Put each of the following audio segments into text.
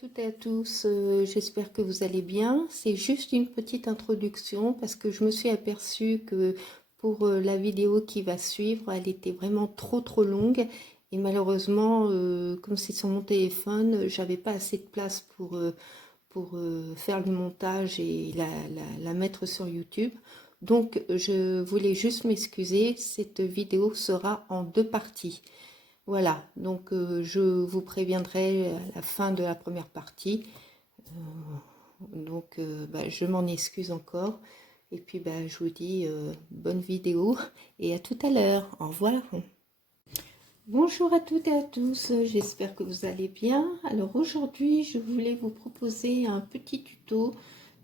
toutes et à tous, j'espère que vous allez bien. C'est juste une petite introduction parce que je me suis aperçue que pour la vidéo qui va suivre, elle était vraiment trop longue et malheureusement, comme c'est sur mon téléphone, j'avais pas assez de place pour faire le montage et la mettre sur YouTube. Donc je voulais juste m'excuser, cette vidéo sera en deux parties. Voilà, donc je vous préviendrai à la fin de la première partie. Je m'en excuse encore. Et puis je vous dis bonne vidéo et à tout à l'heure. Au revoir. Bonjour à toutes et à tous, j'espère que vous allez bien. Alors aujourd'hui, je voulais vous proposer un petit tuto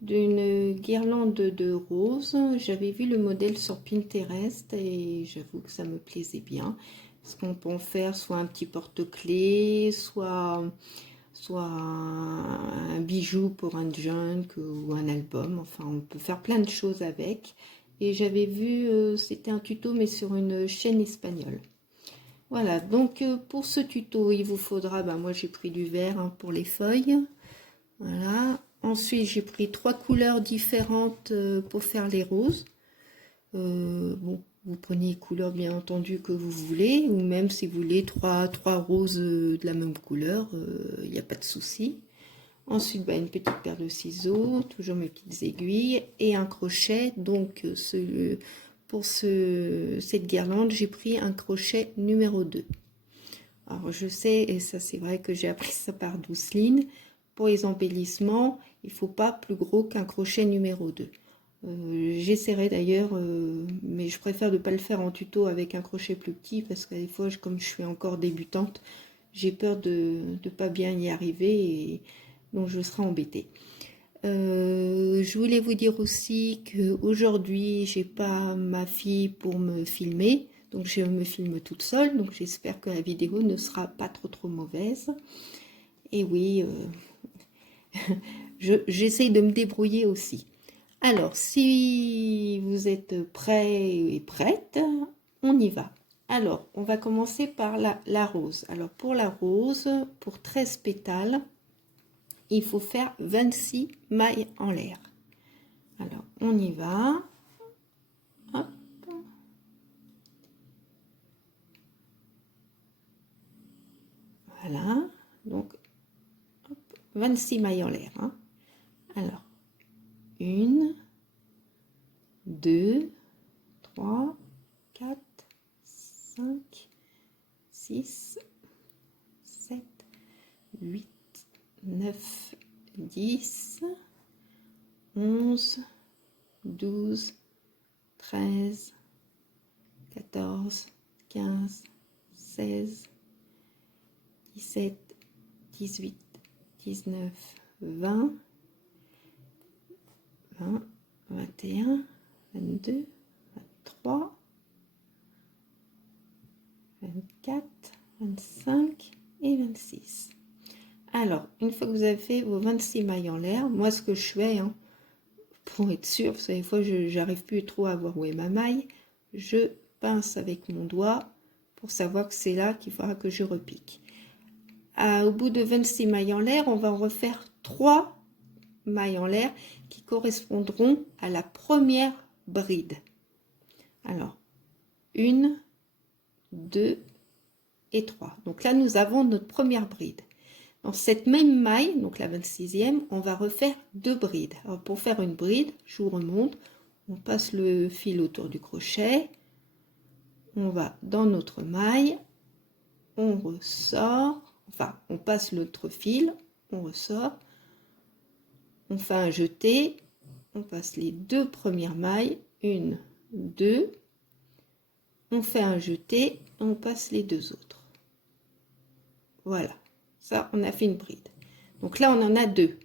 d'une guirlande de roses. J'avais vu le modèle sur Pinterest et j'avoue que ça me plaisait bien. Parce qu'on peut en faire soit un petit porte-clés, soit un bijou pour un junk ou un album. Enfin, on peut faire plein de choses avec. Et j'avais vu, c'était un tuto mais sur une chaîne espagnole. Voilà, donc pour ce tuto, il vous faudra, moi j'ai pris du vert hein, pour les feuilles. Voilà. Ensuite, j'ai pris 3 couleurs différentes pour faire les roses. Bon, vous prenez les couleurs bien entendu que vous voulez, ou même si vous voulez trois roses de la même couleur, il n'y a pas de souci. Ensuite, une petite paire de ciseaux, toujours mes petites aiguilles et un crochet. Donc, pour cette guirlande, j'ai pris un crochet numéro 2. Alors, je sais, et ça c'est vrai que j'ai appris ça par Douceline, pour les embellissements, il ne faut pas plus gros qu'un crochet numéro 2. J'essaierai d'ailleurs, mais je préfère ne pas le faire en tuto avec un crochet plus petit parce que des fois, comme je suis encore débutante, j'ai peur de ne pas bien y arriver et donc je serai embêtée. Je voulais vous dire aussi qu'aujourd'hui, j'ai pas ma fille pour me filmer, donc je me filme toute seule, donc j'espère que la vidéo ne sera pas trop mauvaise. Et oui, j'essaye de me débrouiller aussi. Alors, si vous êtes prêts et prêtes, on y va. Alors, on va commencer par la rose. Alors, pour la rose, pour 13 pétales, il faut faire 26 mailles en l'air. Alors, on y va. Hop. Voilà. Donc, hop, 26 mailles en l'air. Hein. Alors, 1, 2, 3, 4, 5, 6, 7, 8, 9, 10, 11, 12, 13, 14, 15, 16, 17, 18, 19, 20, 20, 21, 22, 23, 24, 25 et 26. Alors, une fois que vous avez fait vos 26 mailles en l'air, moi ce que je fais, hein, pour être sûr, parce que des fois j'arrive plus trop à voir où est ma maille, je pince avec mon doigt pour savoir que c'est là qu'il faudra que je repique. Au bout de 26 mailles en l'air, on va en refaire 3 mailles en l'air qui correspondront à la première bride. Alors, 1, 2 et 3. Donc là, nous avons notre première bride. Dans cette même maille, donc la 26e, on va refaire 2 brides. Alors pour faire une bride, je vous remonte, on passe le fil autour du crochet, on va dans notre maille, on ressort, enfin on passe l'autre fil, on ressort, on fait un jeté, on passe les 2 premières mailles, 1, 2, on fait un jeté, on passe les 2 autres. Voilà. Ça, on a fait une bride. Donc là, on en a 2.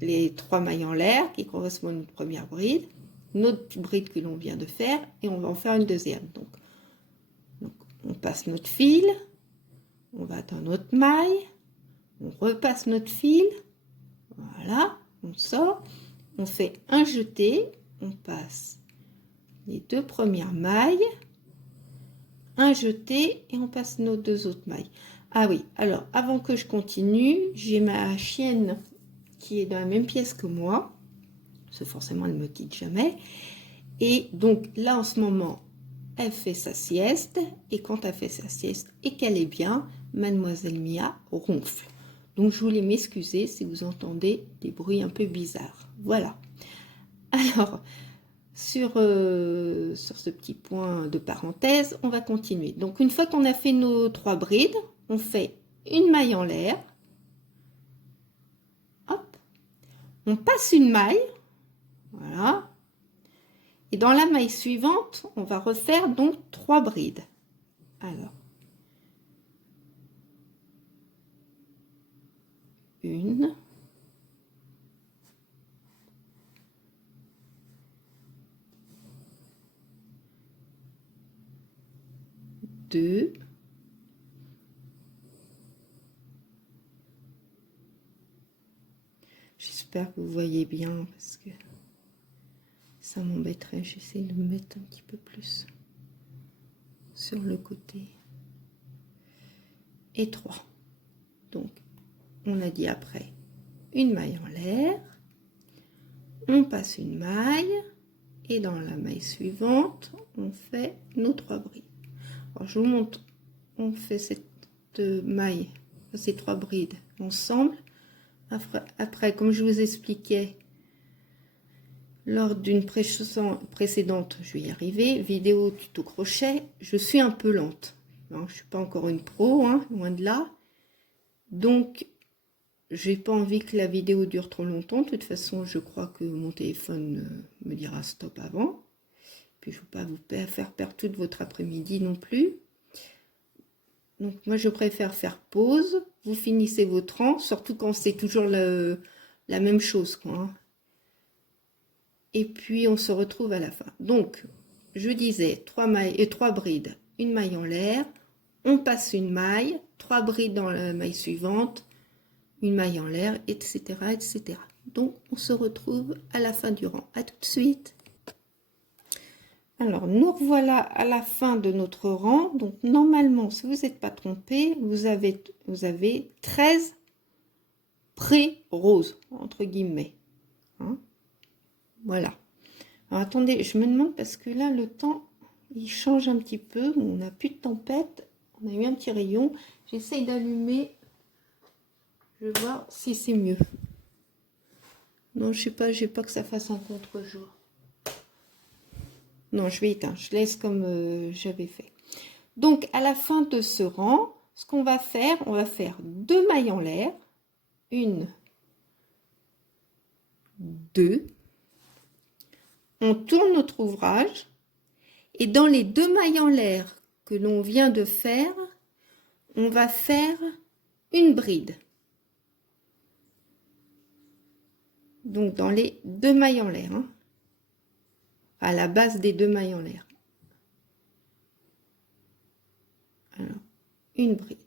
Les 3 mailles en l'air qui correspondent à une première bride, notre bride que l'on vient de faire, et on va en faire une deuxième. Donc on passe notre fil, on va dans notre maille, on repasse notre fil, voilà, on sort, on fait un jeté, on passe les 2 premières mailles, un jeté et on passe nos 2 autres mailles. Ah oui, alors avant que je continue, j'ai ma chienne qui est dans la même pièce que moi, parce que forcément elle ne me quitte jamais. Et donc là en ce moment, elle fait sa sieste, et quand elle fait sa sieste et qu'elle est bien, Mademoiselle Mia ronfle. Donc je voulais m'excuser si vous entendez des bruits un peu bizarres. Voilà. Alors, sur ce petit point de parenthèse, on va continuer. Donc une fois qu'on a fait nos 3 brides, on fait une maille en l'air. Hop. On passe une maille. Voilà. Et dans la maille suivante, on va refaire donc 3 brides. Alors, une, deux, j'espère que vous voyez bien parce que ça m'embêterait. J'essaie de me mettre un petit peu plus sur le côté. Et 3. Donc, on a dit après une maille en l'air, on passe une maille et dans la maille suivante, on fait nos 3 brides. Alors, je vous montre, on fait cette maille, ces 3 brides ensemble. Après, comme je vous expliquais lors d'une précédente, je vais y arriver, vidéo tuto crochet, je suis un peu lente. Non, je suis pas encore une pro, hein, loin de là. Donc, j'ai pas envie que la vidéo dure trop longtemps. De toute façon, je crois que mon téléphone me dira stop avant. Puis, je ne veux pas vous faire perdre toute votre après-midi non plus. Donc, moi, je préfère faire pause. Vous finissez votre rang, surtout quand c'est toujours la même chose, quoi. Hein. Et puis, on se retrouve à la fin. Donc, je disais 3 mailles et 3 brides, une maille en l'air. On passe une maille, 3 brides dans la maille suivante, une maille en l'air, etc., etc. Donc, on se retrouve à la fin du rang. À tout de suite. Alors, nous revoilà à la fin de notre rang. Donc, normalement, si vous n'êtes pas trompé, vous avez 13 pré-roses, entre guillemets. Hein, voilà. Alors, attendez, je me demande parce que là, le temps, il change un petit peu. On n'a plus de tempête. On a eu un petit rayon. J'essaye d'allumer. Je vais voir si c'est mieux. Non, je sais pas, j'ai pas que ça fasse un contre-jour. Non, je vais éteindre, je laisse comme j'avais fait. Donc, à la fin de ce rang, ce qu'on va faire, on va faire 2 mailles en l'air. 1, 2. On tourne notre ouvrage. Et dans les 2 mailles en l'air que l'on vient de faire, on va faire une bride. Donc, dans les 2 mailles en l'air. Hein, à la base des 2 mailles en l'air. Alors, une bride.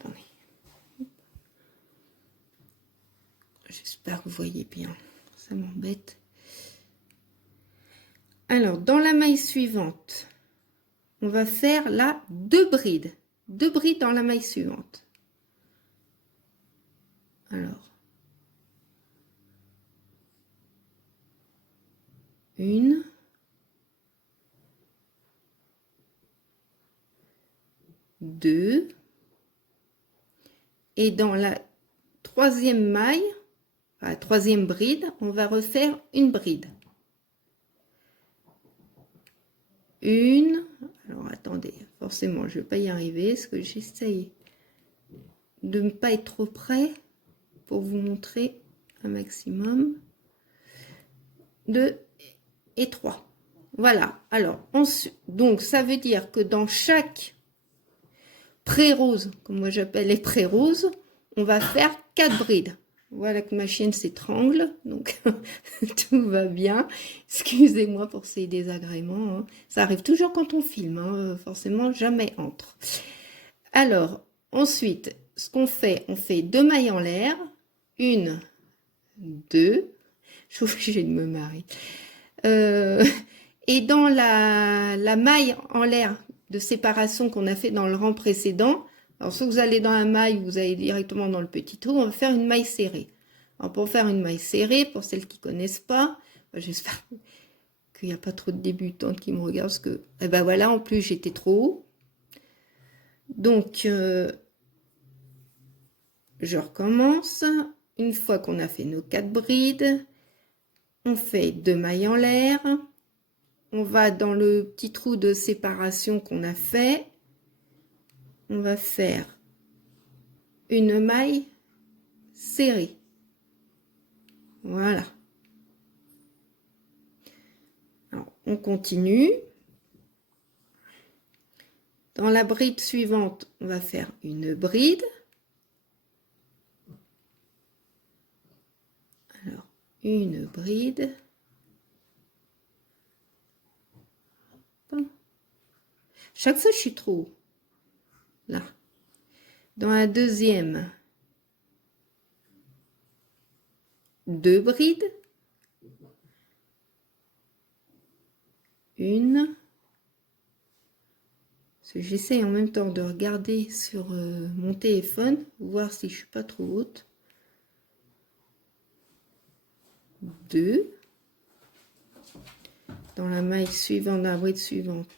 Attendez. J'espère que vous voyez bien. Ça m'embête. Alors, dans la maille suivante, on va faire là 2 brides. 2 brides dans la maille suivante. Alors, une, deux, et dans la 3e maille, la 3e bride, on va refaire une bride. Une, alors attendez, forcément je ne vais pas y arriver, parce que j'essaye de ne pas être trop près pour vous montrer un maximum. 2 et 3. Voilà, alors, donc ça veut dire que dans chaque pré-rose, comme moi j'appelle les pré-roses, on va faire 4 brides. Voilà que ma chienne s'étrangle, donc tout va bien. Excusez-moi pour ces désagréments. Hein. Ça arrive toujours quand on filme, hein, forcément jamais entre. Alors, ensuite, ce qu'on fait, on fait 2 mailles en l'air. 1, 2. Je suis obligée de me marrer. Et dans la maille en l'air de séparation qu'on a fait dans le rang précédent. Alors, soit vous allez dans la maille, vous allez directement dans le petit trou, on va faire une maille serrée. Alors, pour faire une maille serrée, pour celles qui ne connaissent pas, j'espère qu'il n'y a pas trop de débutantes qui me regardent, parce que, eh ben voilà, en plus, j'étais trop haut. Donc, je recommence. Une fois qu'on a fait nos 4 brides, on fait 2 mailles en l'air. On va dans le petit trou de séparation qu'on a fait. On va faire une maille serrée. Voilà. Alors, on continue. Dans la bride suivante, on va faire une bride. Alors, une bride. Chaque fois, je suis trop haut. Là. Dans la deuxième, 2 brides. Une. J'essaie en même temps de regarder sur mon téléphone, voir si je suis pas trop haute. 2. Dans la maille suivante, dans la bride suivante,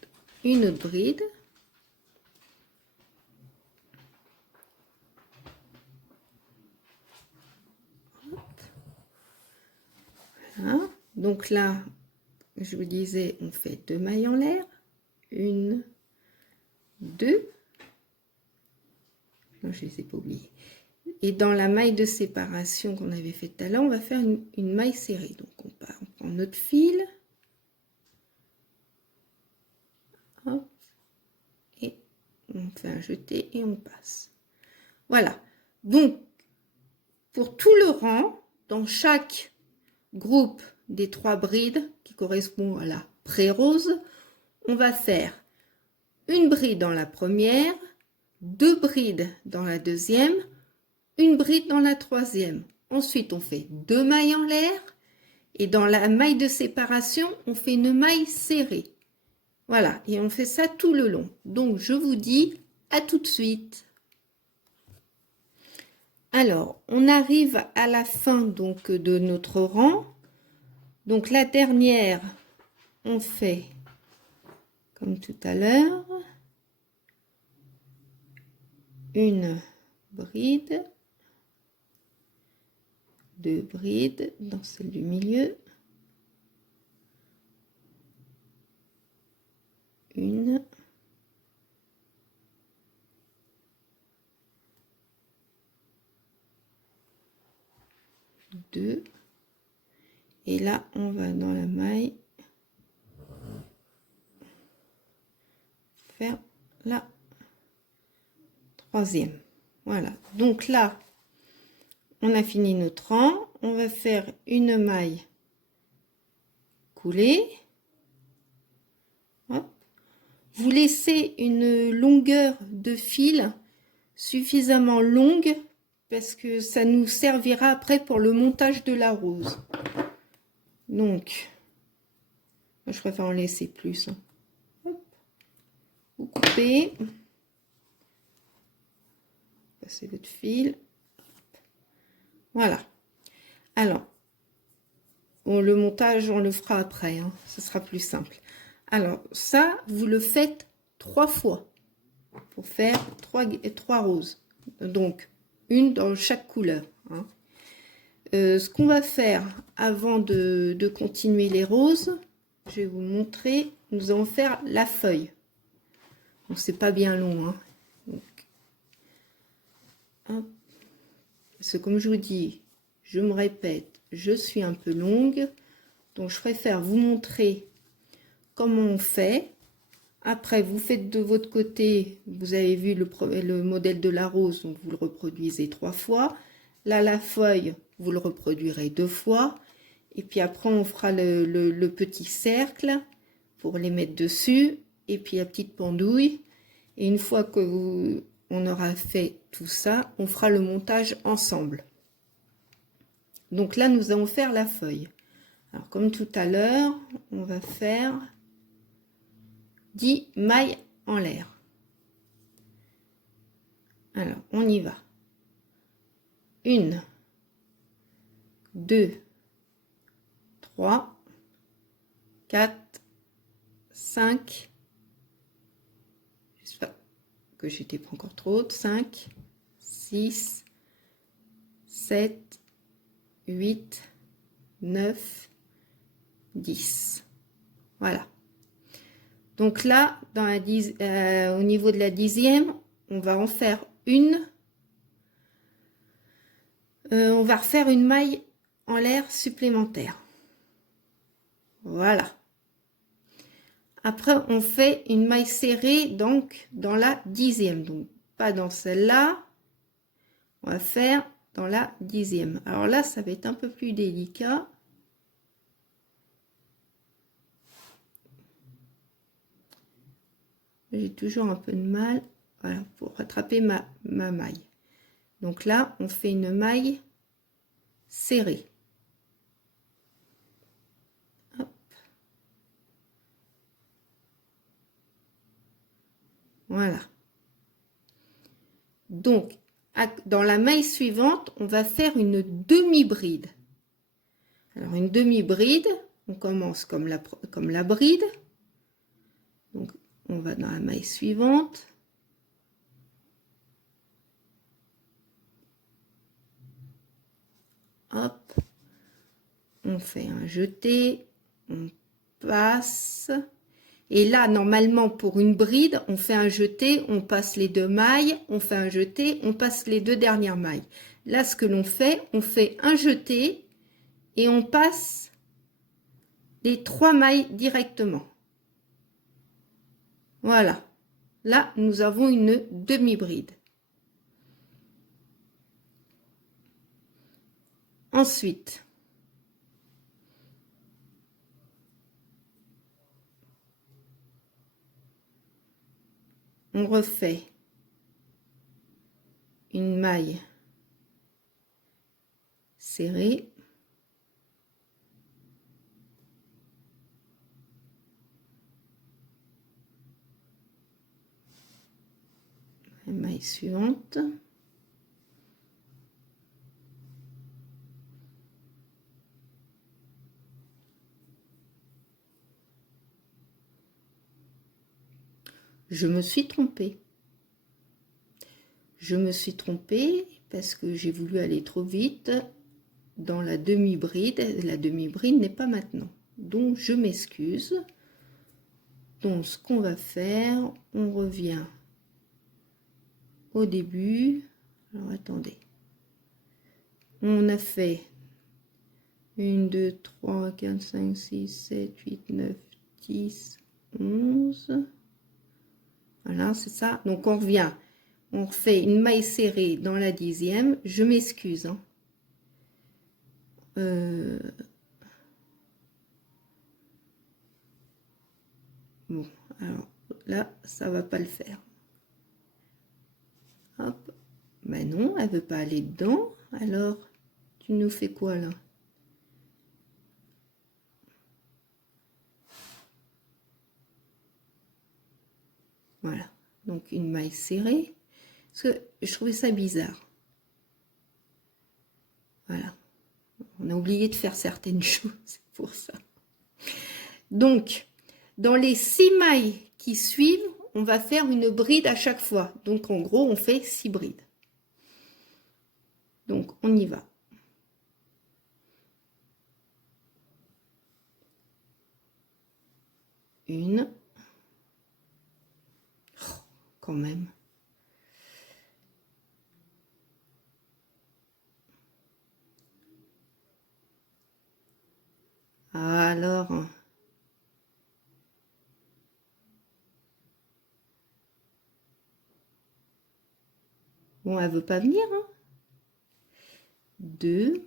une autre bride. Voilà. Donc là, je vous disais, on fait 2 mailles en l'air. 1, 2. Non, je ne les ai pas oubliées. Et dans la maille de séparation qu'on avait fait tout à l'heure, on va faire une maille serrée. Donc on prend notre fil. Hop, et on fait un jeté et on passe. Voilà. Donc, pour tout le rang, dans chaque groupe des 3 brides qui correspond à la pré-rose, on va faire une bride dans la première, 2 brides dans la deuxième, une bride dans la troisième. Ensuite, on fait 2 mailles en l'air et dans la maille de séparation, on fait une maille serrée. Voilà, et on fait ça tout le long. Donc, je vous dis à tout de suite. Alors, on arrive à la fin donc de notre rang. Donc, la dernière, on fait comme tout à l'heure, une bride, 2 brides dans celle du milieu, une, 2, et là on va dans la maille faire la troisième. Voilà, donc là on a fini notre rang, on va faire une maille coulée. Hop. Vous laissez une longueur de fil suffisamment longue parce que ça nous servira après pour le montage de la rose. Donc, je préfère en laisser plus. Hop. Vous coupez, passez votre fil. Voilà. Alors, bon, le montage, on le fera après, hein, ce sera plus simple. Alors, ça, vous le faites 3 fois pour faire 3 roses. Donc, une dans chaque couleur. Hein. Ce qu'on va faire avant de continuer les roses, je vais vous montrer, nous allons faire la feuille. Donc, c'est pas bien long. Hein. Donc, parce que comme je vous dis, je me répète, je suis un peu longue. Donc, je préfère vous montrer comment on fait. Après, vous faites de votre côté, vous avez vu le modèle de la rose, donc vous le reproduisez 3 fois. Là, la feuille, vous le reproduirez 2 fois. Et puis après, on fera le petit cercle pour les mettre dessus. Et puis la petite pendouille. Et une fois que on aura fait tout ça, on fera le montage ensemble. Donc là, nous allons faire la feuille. Alors, comme tout à l'heure, on va faire 10 mailles en l'air. Alors, on y va. 1, 2, 3, 4, 5. J'espère que j'étais pas encore trop haute. 5, 6, 7, 8, 9, 10. Voilà. Donc là, dans la au niveau de la 10e, on va en faire une. On va refaire une maille en l'air supplémentaire. Voilà. Après, on fait une maille serrée, donc dans la 10e. Donc, pas dans celle-là. On va faire dans la 10e. Alors là, ça va être un peu plus délicat. J'ai toujours un peu de mal, voilà, pour rattraper ma maille. Donc là, on fait une maille serrée. Hop. Voilà. Donc, dans la maille suivante, on va faire une demi-bride. Alors, une demi-bride, on commence comme la bride. Donc, on va dans la maille suivante. Hop. On fait un jeté, on passe. Et là, normalement, pour une bride, on fait un jeté, on passe les 2 mailles, on fait un jeté, on passe les 2 dernières mailles. Là, ce que l'on fait, on fait un jeté et on passe les 3 mailles directement. Voilà. Là, nous avons une demi-bride. Ensuite, on refait une maille serrée. La maille suivante. Je me suis trompée. Je me suis trompée parce que j'ai voulu aller trop vite dans la demi-bride. La demi-bride n'est pas maintenant. Donc, je m'excuse. Donc, ce qu'on va faire, on revient au début. Alors, attendez. On a fait 1, 2, 3, 4, 5, 6, 7, 8, 9, 10, 11. Voilà, c'est ça. Donc, on revient. On refait une maille serrée dans la 10e. Je m'excuse. Hein. Bon, alors là, ça va pas le faire. Hop. Ben non, elle veut pas aller dedans. Alors, tu nous fais quoi là? Voilà. Donc, une maille serrée. Parce que je trouvais ça bizarre. Voilà. On a oublié de faire certaines choses, c'est pour ça. Donc, dans les 6 mailles qui suivent, on va faire une bride à chaque fois. Donc, en gros, on fait 6 brides. Donc, on y va. Une. Oh, quand même. Alors... Bon, elle veut pas venir. Hein. 2.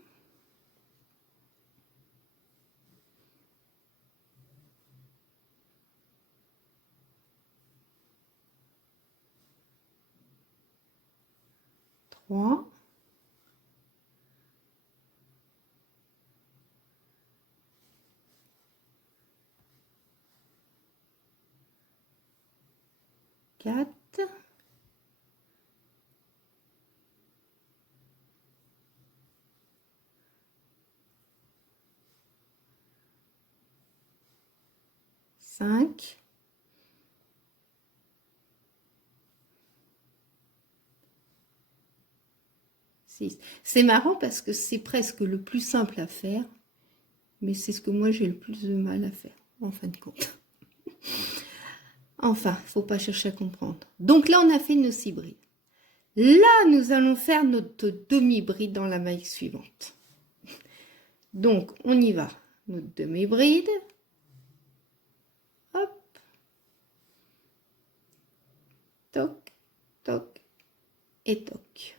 3. 4. Cinq. 6. C'est marrant parce que c'est presque le plus simple à faire, mais c'est ce que moi j'ai le plus de mal à faire, en fin de compte. Enfin, il ne faut pas chercher à comprendre. Donc là, on a fait nos 6 brides. Là, nous allons faire notre demi-bride dans la maille suivante. Donc, on y va. Notre demi-bride. Hop. Toc, toc et toc.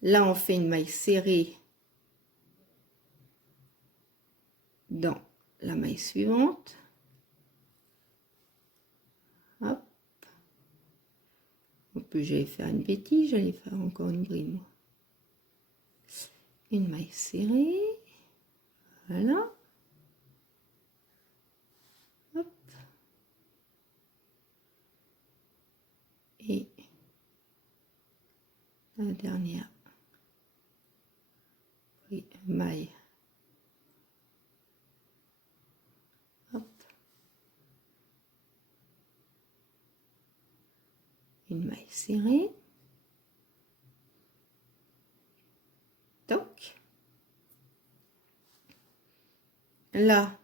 Là, on fait une maille serrée dans la maille suivante. Hop. En plus, j'allais faire une bêtise, j'allais faire encore une bride, moi. Une maille serrée. Voilà. Hop. Et la dernière maille. Hop. Une maille serrée. Toc. Là.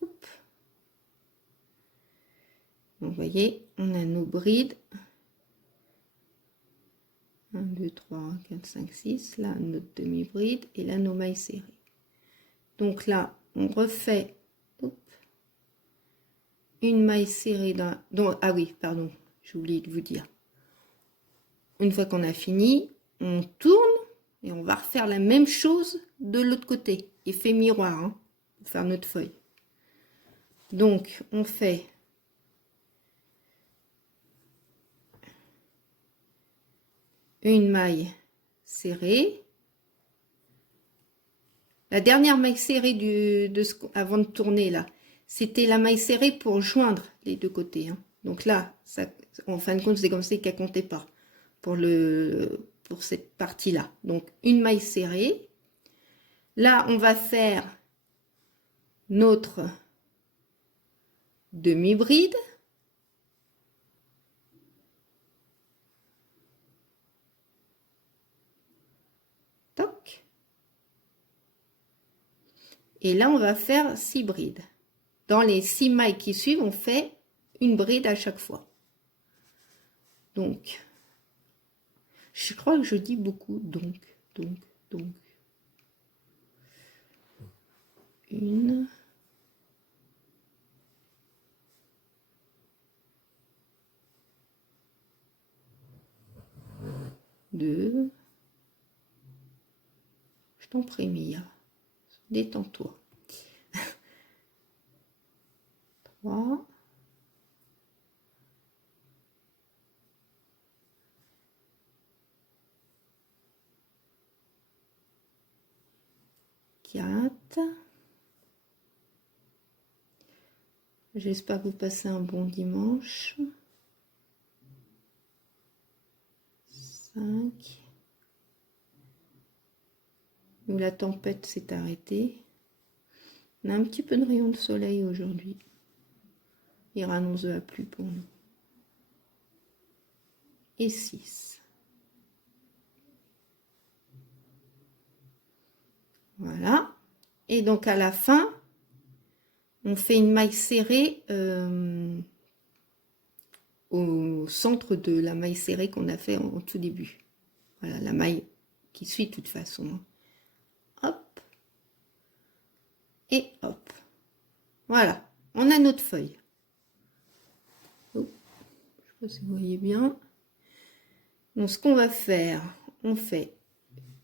Hop. Vous voyez, on a nos brides. 1, 2, 3, 4, 5, 6. Là, notre demi-bride. Et là, nos mailles serrées. Donc là, on refait une maille serrée dans... Ah oui, pardon, j'ai oublié de vous dire. Une fois qu'on a fini, on tourne et on va refaire la même chose de l'autre côté. Effet miroir, hein, pour faire notre feuille. Donc, on fait une maille serrée. La dernière maille serrée avant de tourner là, c'était la maille serrée pour joindre les deux côtés. Hein. Donc là, ça, en fin de compte, c'est comme ça qu'elle comptait pas pour cette partie-là. Donc une maille serrée. Là, on va faire notre demi-bride. Toc. Et là, on va faire 6 brides. Dans les 6 mailles qui suivent, on fait une bride à chaque fois. Donc, je crois que je dis beaucoup donc. Une. Deux. Je t'en prie, Mia. Détends-toi. 3. 4. J'espère que vous passez un bon dimanche. 5. Où la tempête s'est arrêtée. On a un petit peu de rayon de soleil aujourd'hui. Il annonce de la pluie pour nous. Et 6. Voilà. Et donc à la fin, on fait une maille serrée au centre de la maille serrée qu'on a fait en tout début. Voilà, la maille qui suit de toute façon. Hop. Et hop. Voilà, on a notre feuille. Oh, je ne sais pas si vous voyez bien. Donc ce qu'on va faire, on fait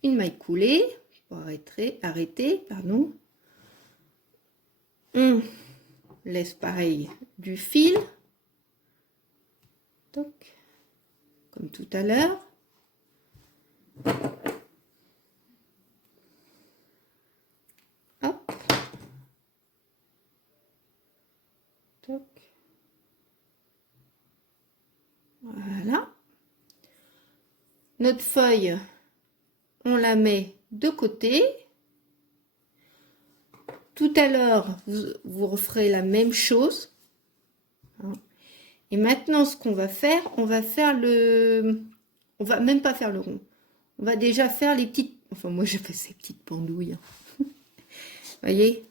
une maille coulée pour arrêter, pardon. On laisse pareil du fil. Toc, comme tout à l'heure. Hop. Toc. notre feuille, on la met de côté. Tout à l'heure, vous referez la même chose. Et maintenant, ce qu'on va faire le... On va même pas faire le rond. On va déjà faire les petites... Enfin, moi, je fais ces petites pendouilles. Vous voyez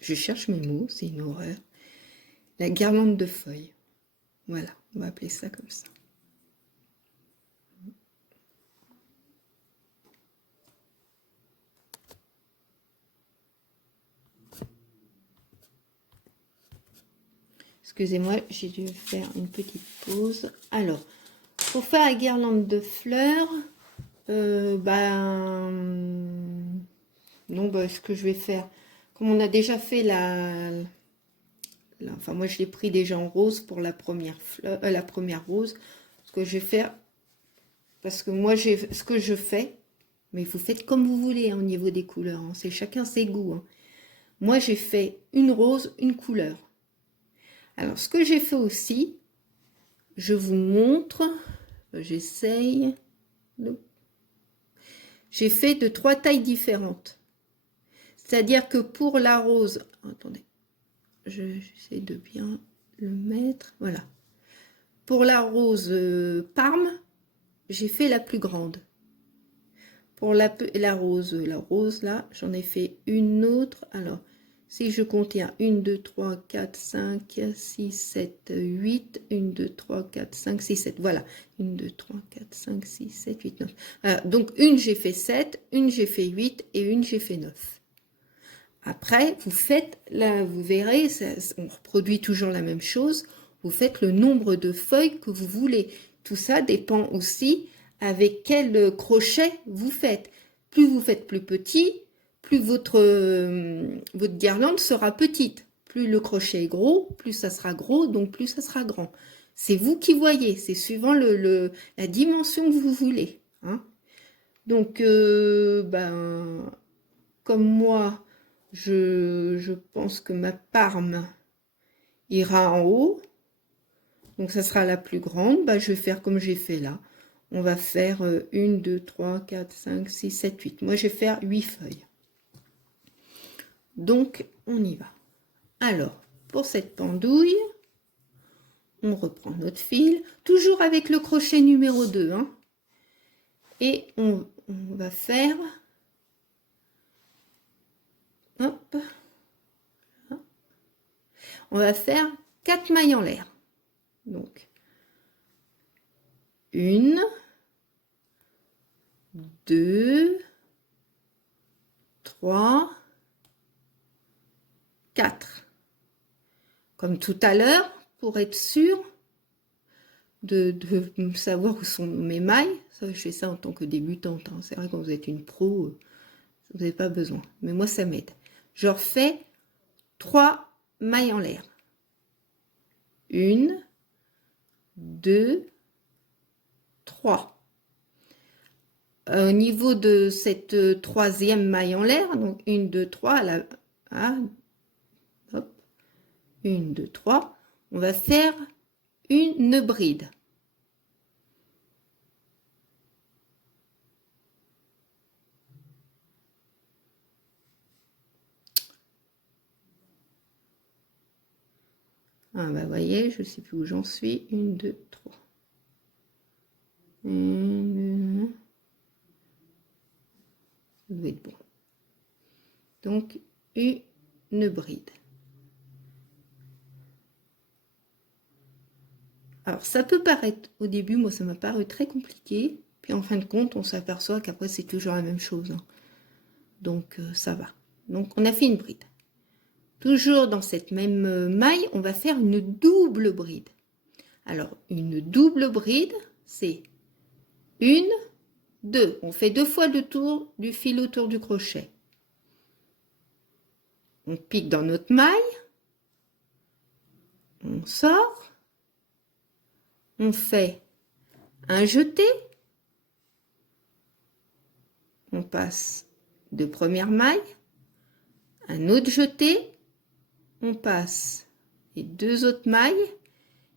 Je cherche mes mots, c'est une horreur. La guirlande de feuilles. Voilà, on va appeler ça comme ça. Excusez-moi, j'ai dû faire une petite pause. Alors, pour faire la guirlande de fleurs, ce que je vais faire, comme on a déjà fait enfin moi je l'ai pris déjà en rose pour la première fleur, la première rose. Ce que je vais faire, parce que moi ce que je fais, mais vous faites comme vous voulez hein, au niveau des couleurs, hein, c'est chacun ses goûts. Hein. Moi j'ai fait une rose, une couleur. Alors ce que j'ai fait aussi, je vous montre, j'essaye. J'ai fait de 3 tailles différentes. C'est-à-dire que pour la rose, attendez, j'essaie de bien le mettre, voilà. Pour la rose Parme, j'ai fait la plus grande. Pour la rose là, j'en ai fait une autre. Alors, si je compte, il y a 1, 2, 3, 4, 5, 6, 7, 8. 1, 2, 3, 4, 5, 6, 7. Voilà. 1, 2, 3, 4, 5, 6, 7, 8, 9. Voilà. Donc, une j'ai fait 7, une j'ai fait 8 et une j'ai fait 9. Après, vous faites, là, vous verrez, on reproduit toujours la même chose. Vous faites le nombre de feuilles que vous voulez. Tout ça dépend aussi avec quel crochet vous faites. Plus vous faites plus petit, plus votre guirlande sera petite. Plus le crochet est gros, plus ça sera gros, donc plus ça sera grand. C'est vous qui voyez, c'est suivant la dimension que vous voulez. Hein. Donc, comme moi, je pense que ma Parme ira en haut. Donc, ça sera la plus grande. Je vais faire comme j'ai fait là. On va faire 1, 2, 3, 4, 5, 6, 7, 8. Moi, je vais faire 8 feuilles. Donc, on y va. Alors, pour cette pendouille, on reprend notre fil. Toujours avec le crochet numéro 2. Hein, et on va faire... Hop. On va faire 4 mailles en l'air. Donc, 1, 2, 3, 4. Comme tout à l'heure, pour être sûr de savoir où sont mes mailles. Ça, je fais ça en tant que débutante. Hein. C'est vrai que quand vous êtes une pro, vous n'avez pas besoin. Mais moi, ça m'aide. Je refais 3 mailles en l'air. 1, 2, 3. Au niveau de cette troisième maille en l'air, donc 1, 2, 3, hop, 1, 2, 3, on va faire une bride. Vous voyez, je ne sais plus où j'en suis. 1, 2, 3. Ça doit être bon. Donc, une bride. Alors, ça peut paraître, au début, moi, ça m'a paru très compliqué. Puis, en fin de compte, on s'aperçoit qu'après, c'est toujours la même chose. Hein. Donc, ça va. Donc, on a fait une bride. Toujours dans cette même maille, on va faire une double bride. Alors, une double bride, c'est 1, 2. On fait 2 fois le tour du fil autour du crochet. On pique dans notre maille. On sort. On fait un jeté. On passe de première maille. Un autre jeté. On passe les 2 autres mailles.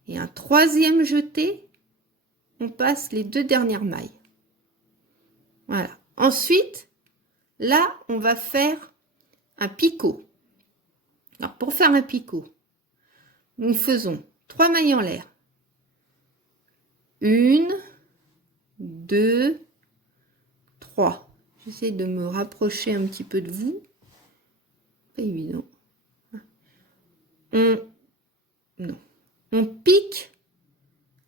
et un troisième jeté, on passe les 2 dernières mailles. Voilà. Ensuite, là, on va faire un picot. Alors, pour faire un picot, nous faisons 3 mailles en l'air. 1, 2, 3. J'essaie de me rapprocher un petit peu de vous. Pas évident. On pique.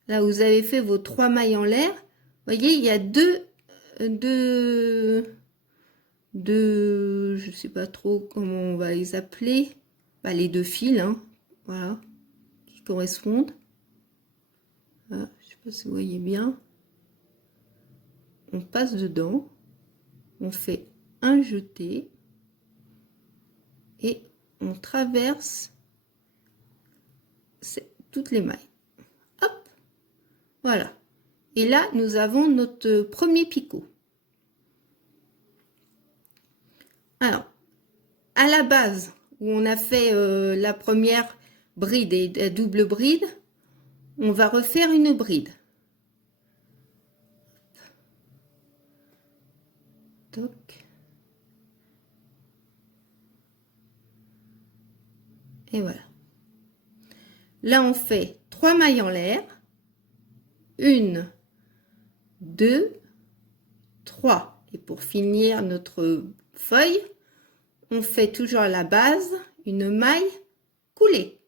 Là, vous avez fait vos 3 mailles en l'air. Vous voyez, il y a deux, je sais pas trop comment on va les appeler. Bah, les 2 fils, hein, voilà, qui correspondent. Voilà, je sais pas si vous voyez bien. On passe dedans. On fait un jeté. Et on traverse toutes les mailles. Hop, voilà. Et là, nous avons notre premier picot. Alors, à la base, où on a fait la première bride et la double bride, on va refaire une bride. Toc. Et voilà. Là, on fait 3 mailles en l'air. 1, 2, 3. Et pour finir notre feuille, on fait toujours à la base une maille coulée.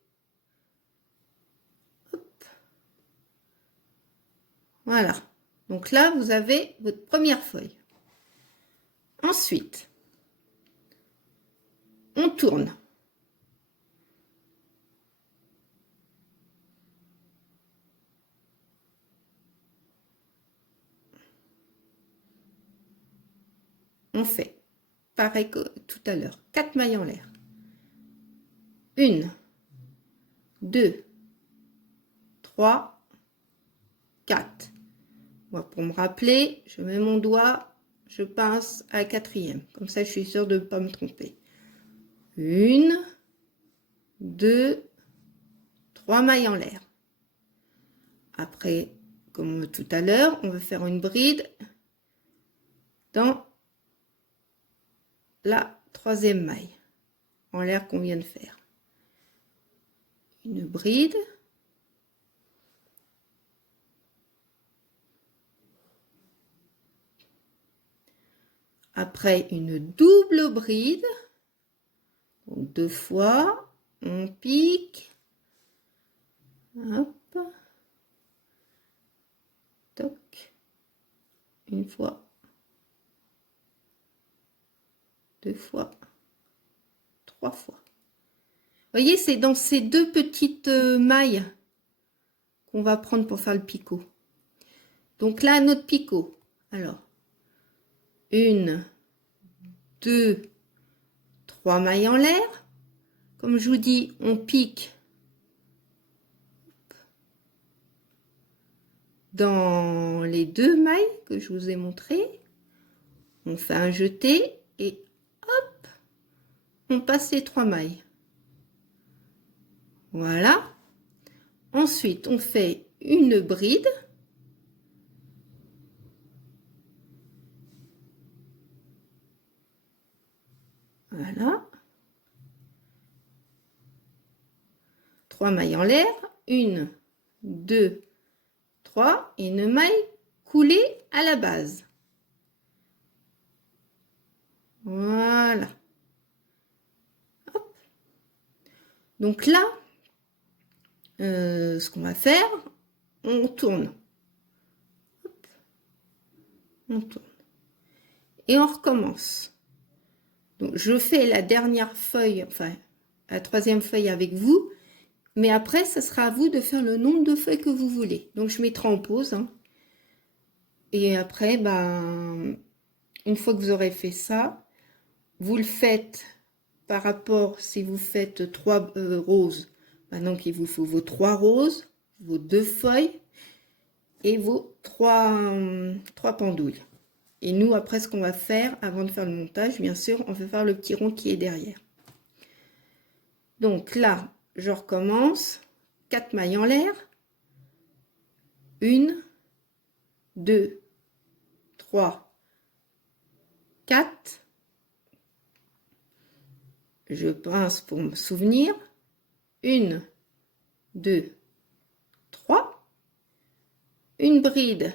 Hop. Voilà. Donc là, vous avez votre première feuille. Ensuite, on tourne. On fait pareil que tout à l'heure, 4 mailles en l'air. 1, 2, 3, 4. Moi, pour me rappeler, je mets mon doigt, je pince à la 4e. Comme ça, je suis sûre de ne pas me tromper. 1, 2, 3 mailles en l'air. Après, comme tout à l'heure, on va faire une bride dans la 3e maille en l'air qu'on vient de faire. Une bride. Après, une double bride. Donc 2 fois, on pique. Hop. Toc. Une fois. 2 fois. 3 fois. Vous voyez, c'est dans ces 2 petites mailles qu'on va prendre pour faire le picot. Donc là, notre picot. Alors, 1, 2, 3 mailles en l'air. Comme je vous dis, on pique dans les 2 mailles que je vous ai montrées. On fait un jeté et hop, on passe les 3 mailles. Voilà. Ensuite, on fait une bride. Voilà. 3 mailles en l'air. 1, 2, 3. Et une maille coulée à la base. Voilà. Hop. Donc là, ce qu'on va faire, on tourne. Hop. On tourne. Et on recommence. Donc, je fais la dernière feuille, enfin, la 3e feuille avec vous. Mais après, ce sera à vous de faire le nombre de feuilles que vous voulez. Donc, je mettrai en pause. Hein. Et après, ben, une fois que vous aurez fait ça, vous le faites par rapport, si vous faites 3 roses, ben donc il vous faut vos 3 roses, vos 2 feuilles et vos 3 pendouilles. Et nous, après, ce qu'on va faire, avant de faire le montage, bien sûr, on va faire le petit rond qui est derrière. Donc là, je recommence, 4 mailles en l'air, 1, 2, 3, 4. Je pince pour me souvenir. 1, 2, 3. Une bride